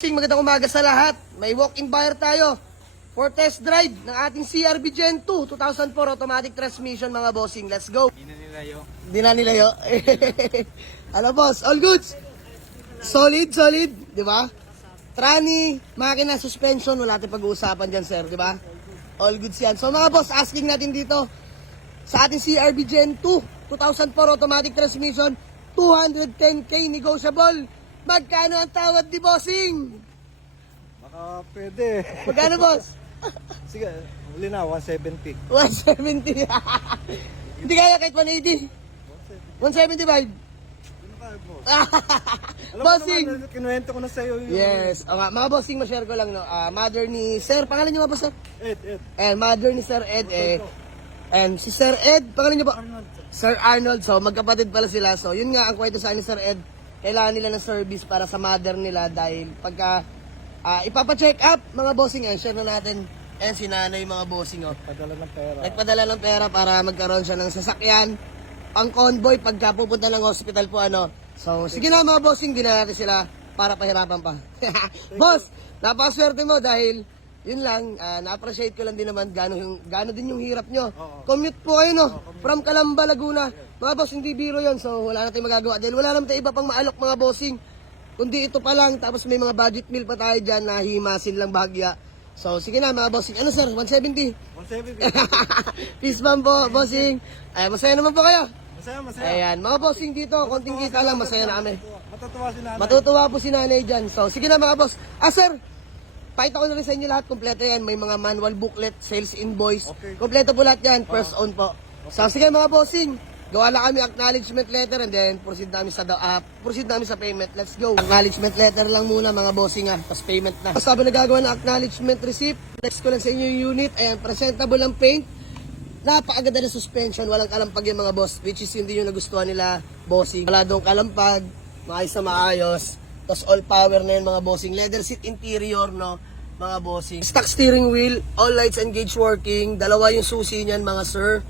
Magandang umaga sa lahat. May walk-in buyer tayo for test drive ng ating CRV Gen 2 2004 automatic transmission mga bossing. Let's go. Di na nilayo. Ano boss, all goods. Solid, di ba? Trani, makina, suspension, wala tayong pag-uusapan dyan sir, di ba? All goods yan. So mga boss, asking natin dito sa ating CRV Gen 2 2004 automatic transmission, 210k negotiable. Magkano ang tawad ni bossing? Baka pwede. Magkano boss? Sige, huli na, 170. 170. Hindi kaya kahit 180. 175. Bossing. Kinuwento ko na sa'yo yun. Yes. O nga, mga bossing, ma-share ko lang, no. Mother ni Sir, pangalan niyo nga po, Sir? Ed. And mother ni Sir Ed, and si Sir Ed, pangalan niyo po? Arnold. Sir Arnold. So, magkapatid pala sila. So, yun nga, ang kwento sa ni Sir Ed, kailangan nila ng service para sa mother nila dahil pagka ipapacheck up, mga bossing, share na natin. And si nanay, mga bossing, Padala ng pera. nagpadala ng pera para magkaroon siya ng sasakyan, pang convoy pagka pupunta ng hospital po, So, sige na mga bossing, ginala natin sila para pahirapan pa. Boss, napakaswerte mo dahil yun lang, na-appreciate ko lang din naman gano'n din yung hirap nyo. Commute po kayo, from Calamba, Laguna. Mga boss, hindi biro yun, so wala na tayong magagawa. Dahil wala naman tayo iba pang maalok, mga bossing. Kundi ito pa lang, tapos may mga budget meal pa tayo dyan na himasin lang bahagya. So, sige na mga bossing. Ano sir, 170? 170. Peace bomb po, bossing. Masaya naman po kayo. Masaya. Ayan, mga bossing dito, konting kita lang, masaya na kami. Matutuwa si nanay. Matutuwa po si nanay dyan. So, sige na mga boss. Sir, pakita ko na rin sa inyo lahat. Kompleto yan. May mga manual booklet, sales invoice. Okay. Kompleto po lahat yan. First own po. So, sige mga bossing. Gawa lang kami acknowledgement letter and then proceed namin sa payment. Let's go. Acknowledgement letter lang muna mga bossing tapos payment na. Tapos sabi nagagawa ng acknowledgement receipt. Next ko lang sa inyo yung unit. Ayan, presentable ang paint. Napakaganda na suspension. Walang kalampag yung mga boss. Which is hindi yung nagustuhan nila bossing. Wala doong kalampag. Maayos na maayos. Tapos all power na yun mga bossing. Leather seat interior mga bossing. Stock steering wheel. All lights and gauge working. Dalawa yung susi niyan mga sir.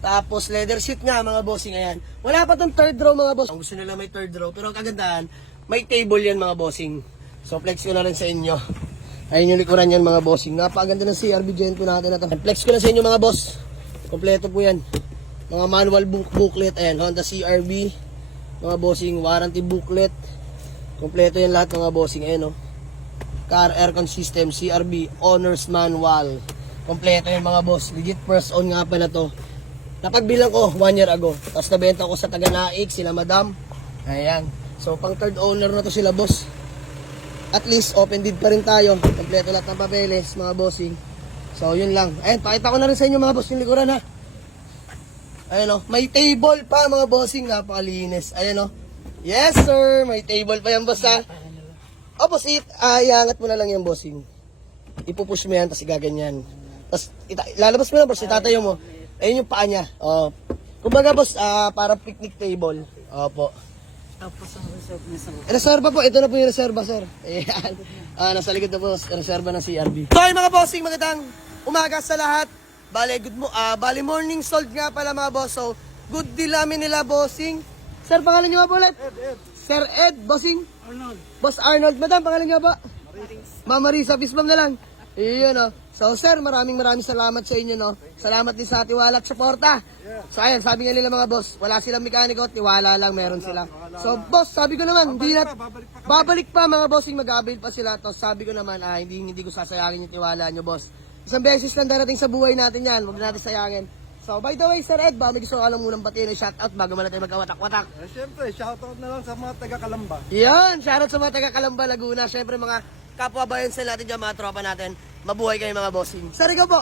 Tapos leather seat nga mga bossing, ayan. Wala pa tong third row mga boss. Ang gusto nila may third row, pero ang kagandahan, may table yan mga bossing. So flex ko na rin sa inyo. Ayun yung likuran yan mga bossing. Napakaganda ng CRV Gen 2 natin na to. Flex ko na sa inyo mga boss. Kompleto po yan. Mga manual booklet, ayan, Honda CRV. Mga bossing, warranty booklet. Kompleto yan lahat mga bossing, ayan Car aircon system, CRV, owner's manual. Kompleto yan mga boss. Legit first own nga pa na to. Napagbilang ko 1 year ago. Tapos nabenta ko sa taga-Naik, sila madam. Ayan. So, pang third owner na to sila, boss. At least, open deed pa rin tayo. Kompleto lahat ng papeles, mga bossing. So, yun lang. Ayan, pakita ko na rin sa inyo, mga boss, yung likuran, ha. Ayan, may table pa, mga bossing. Napakalinis. Ayan, Yes, sir. May table pa yan, boss, ha. Boss, iangat mo na lang yung bossing. Ipupush mo yan, tapos igaganyan. Tapos, lalabas mo na, boss, itatayo mo. Ayun yung paa niya. Kumbaga boss, parang picnic table. Opo. Tapos ang reserve niya sa Reserva po. Ito na po yung reserva, sir. Ayan. Nasa likod na po. Reserva ng CRV. So, mga bossing, magandang umaga sa lahat. Bali morning sold nga pala mga boss. So, good deal namin nila, bossing. Sir, pangalan niyo nga po ulit? Ed. Sir Ed, bossing. Arnold. Boss Arnold. Madam, pangalan niyo ba? Mama Marisa, Fisbam na lang. Iyon So sir, maraming salamat sa inyo Salamat din sa tiwala at suporta. So ayan, sabi nga nila mga boss, wala silang mekaniko, tiwala lang meron sila. So boss, sabi ko naman, babalik pa mga bossing, mag-avail pa sila. Tapos sabi ko naman, hindi ko sasayangin yung tiwala nyo boss. Isang beses lang darating sa buhay natin yan, huwag natin sayangin. So by the way, Sir Ed, may gusto ko alam munang batiin ng shoutout bago man natin magkawatak-watak. Siyempre, shoutout na lang sa mga taga-Calamba. Yan, shoutout sa mga taga-Calamba, Laguna. Siyempre mga kapwa bayan sa natin dyan, mga tropa natin. Mabuhay kayo mga bossing. Sir, ikaw po.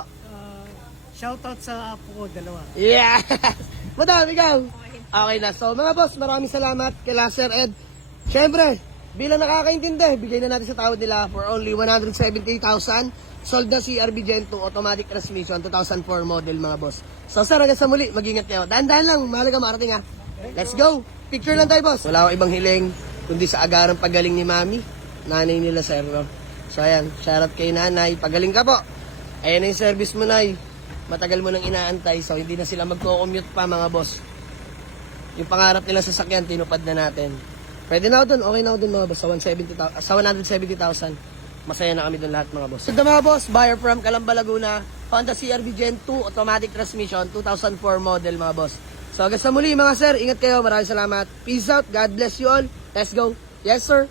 Shoutout sa apo ko, dalawa. Yeah! Madam, ikaw. Okay na. So mga boss, maraming salamat kay Sir Ed. Siyempre, bilang nakakaintindi, bigay na natin sa tawad nila for only 178,000. Sold na CRV Gen 2 automatic transmission 2004 model mga boss. So sir, hanggang sa muli, mag-ingat kayo. Dahan-dahan lang, mahalaga marating ha. Let's go! Picture lang tayo boss. Wala akong ibang hiling, kundi sa agarang pagaling ni Mami, nanay nila sir. So ayan, shoutout kay nanay. Pagaling ka po. Ayan na yung service mo, nay. Matagal mo nang inaantay, so hindi na sila magko-commute pa mga boss. Yung pangarap nila sa sasakyan, tinupad na natin. Pwede na ako dun, okay na ako dun mga boss, sa 170,000. Masaya na kami dun lahat mga boss. Ito mga boss, buyer from Calamba, Laguna, Honda CR-V Gen 2 automatic transmission, 2004 model mga boss. So hanggang sa muli mga sir, ingat kayo, maraming salamat. Peace out, God bless you all. Let's go. Yes sir.